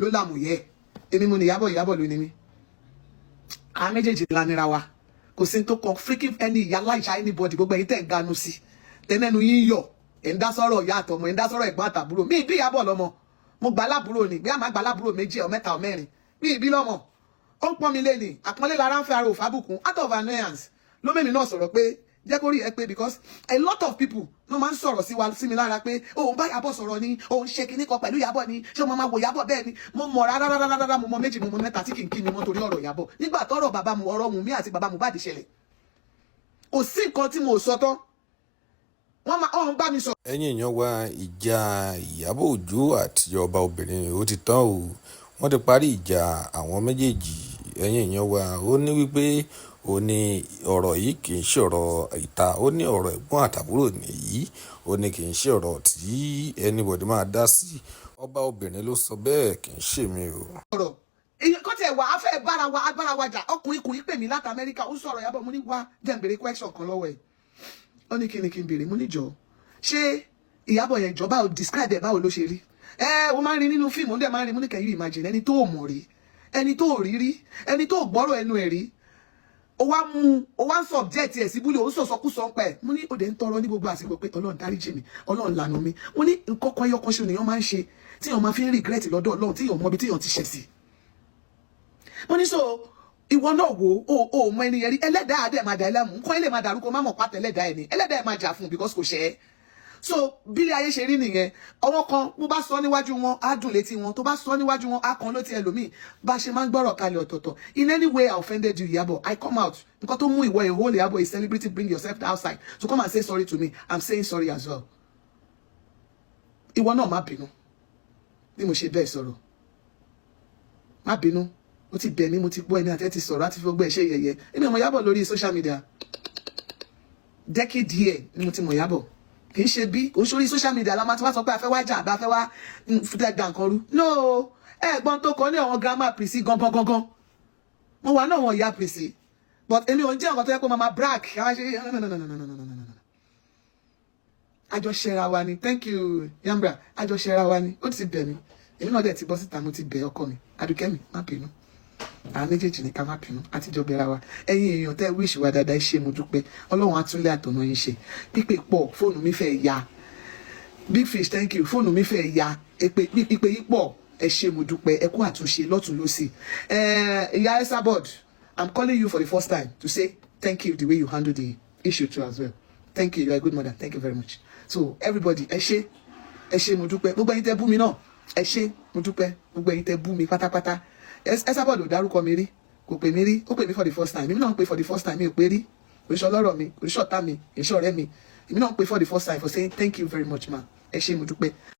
ló lámùyẹ èmi mo ní Ìyábọ̀ ló ní mi àwọn méjèèjì lánira wa kò sí tó kàn freaking ẹni ìyá láìsá anybody gbogbo ẹ̀yin tẹ́ ń ganu sí tẹ́nẹ́nu yín yọ̀ ẹ̀ ń dá sọ́rọ̀ ìyá àtọmọ ẹ̀ ń dá sọ́rọ̀ ẹ̀gbọ́n àtàbúrò mi ìbí Ìyábọ̀ lọ́mọ mo gbà lábúrò ni bí a máa gbà lábúrò 2 or 3 or 4 mi ìbí lọ́mọ ó ń pọ́n mi lé ní àpọ́nlé lára ń fẹ́ ara òfàbùkún out of annoyance ló mẹ́mi náà sọ̀rọ̀ pé jẹ́ kó rí ẹ pé because a lot of people ló máa ń sọ̀rọ̀ sí mi lára pé òun bá Ìyábọ̀ sọ̀rọ̀ ni òun ṣe kinní kan pẹ̀lú Ìyábọ̀ ni ṣé mo máa wo Ìyábọ̀ bẹ́ẹ̀ ni mo mọ̀ rárá mo mọ̀ 2 mo mọ̀ 3 tí kì í kí mi mọ́ torí ọ̀rọ̀ Ìyábọ̀ nígbà tọ́rọ̀ bàbá mu ọ̀rọ̀ Wùnmí àti bàbá Mohbad ṣẹlẹ̀ kò sí nǹkan tí mo sọ tán wọ́n bá mi sọ. ẹ̀yin èèyàn wa ìjà Ìyábọ̀ Òjó àti ọba obìnrin ó ti tán o wọ́n ti parí ìjà àwọn méjèèjì. ẹ̀yin èèyàn wa ó ní wípé ó ní ọ̀rọ̀ yìí kì í ṣe ọ̀rọ̀ ìta ó ní ọ̀rọ̀ ẹ̀gbọ́n àtàbúrò nìyí ó ní kì í ṣe ọ̀rọ̀ tí anybody máa dá sí ọba obìnrin ló sọ bẹ́ẹ̀ kì í ṣe mi o. ọ̀rọ̀ èyí kò tẹ̀ wá afẹ́ bára wa jà ọkùnrin pè mí láti Amẹ́ríkà ó sọ̀rọ̀ Ìyábọ̀ mo ní wá jẹ́ n béèrè question kan lọ́wọ́ ẹ̀ ó ní kí n béèrè mo ní jọ ṣé Ìyábọ̀ yẹn jọ báwo describe ẹ̀ báwo ló ṣe rí ó máa ń rí nínú fíìmù ó dẹ̀ máa ń rí mo ní can you imagine ẹni tó mọ̀ rí ẹni tó rí rí ẹni tó gbọ́rọ̀ ẹnu ẹ̀ rí ó wá ń subject ẹ̀ sí búlẹ̀ ó ń sọ̀sọ́kúsọ pẹ̀ mo ní ó dẹ̀ ń tọrọ ní gbogbo àsìkò pé Ọlọ́run dáríjì mi Ọlọ́run lànà mi mo ní nǹkan kan ẹyọ kan ṣe nìyẹn máa ń ṣe tí èèyàn máa fi ń regret lọ́dọ̀ Ọlọ́run tí èèyàn mọ ibi tí èèyàn ti ṣẹ̀ sí mo ní so ìwọ náà wo o mọ ẹni yẹn rí ẹlẹ́dàá dẹ̀ máa dà ẹ́ lẹ́mú nǹkan ilé máa dàrú kó má mọ̀ pátá ẹlẹ́dàá ẹ̀ ni ẹlẹ́dàá ẹ̀ máa jà fún because kò ṣẹ́ ẹ́ so bílẹ̀ ayé ṣe rí nìyẹn ọwọ́ kan bó bá sọ níwájú wọn á dùn létí wọn tó bá sọ níwájú wọn á kan létí ẹlòmíì bá ṣe máa ń gbọ́rọ̀ kalẹ̀ ọ̀tọ̀ọ̀tọ̀ in any way I offended you Ìyábọ̀ I come out nǹkan tó mú ìwọ a whole Ìyábọ̀ a celebrity bring yourself outside to come and say sorry to me I'm saying sorry as well ìwọ náà má bínú bí mo ṣe bẹ́ẹ̀ sọ̀rọ̀ má bínú mo ti bẹ̀ mí mo ti gbọ́ ẹni àti ẹ ti sọ̀rọ̀ àti fi gbọ́ ẹ ṣe yẹ̀yẹ́ èmi ọmọ Ìyábọ̀ lórí social media decade díẹ̀ ni mo ti mọ̀ Ìyábọ̀ kì í ṣe bí kò sórí social media la máa ti wá sọ pé a fẹ́ wá jà àbá fẹ́ wá fúdẹ́ dà nǹkan rú no ẹ̀gbọ́n tó kọ ní àwọn grandma prissy gangan mo wà náà wọn ìyá prissy but èmi ò ń jẹ́ nǹkan tó yẹ kó máa brag àjọṣẹ́ra wa ni thank you Yambra àjọṣẹ́ra wa ni ó ti bẹ̀ mí èmi náà dẹ̀ ti bọ́ síta mo ti bẹ̀ ọkọ mi Adùkẹ́mi má bínú àwọn méjèèjì ní ká má bínú àtijọ́ bẹ̀rẹ̀ wa ẹ̀yin èèyàn tẹ́ wíṣì wa dáadáa ṣe mo dúpẹ́ Ọlọ́run àtúnlé àtọ̀nà yín ṣe pípé pọ̀ fóònù mi fẹ́ ya big fish thank you fóònù mi fẹ́ ya pípé yìí pọ̀ ẹ ṣe mo dúpẹ́ ẹ kú àtúnṣe lọ́tún lọ́sì ìyá Esabod I'm calling you for the first time to say thank you the way you handle the issue too as well thank you you are a good mother thank you very much so everybody ẹ ṣe mo dúpẹ́ gbogbo ẹ̀yin tẹ́ bú mi náà ẹ ṣe mo dúpẹ́ gbogbo ẹ̀yin tẹ́ bú mi pátápátá Esabod ò dárúkọ mi rí kò pè mí rí ó pè mí for the first time èmi náà ń pè for the first time mi ò pè rí oríṣi ọlọ́rọ̀ mi oríṣi ọ̀tá mi oríṣi ọ̀rẹ́ mi èmi náà ń pè for the first time for saying thank you very much ma ẹ ṣé mo dúpẹ́.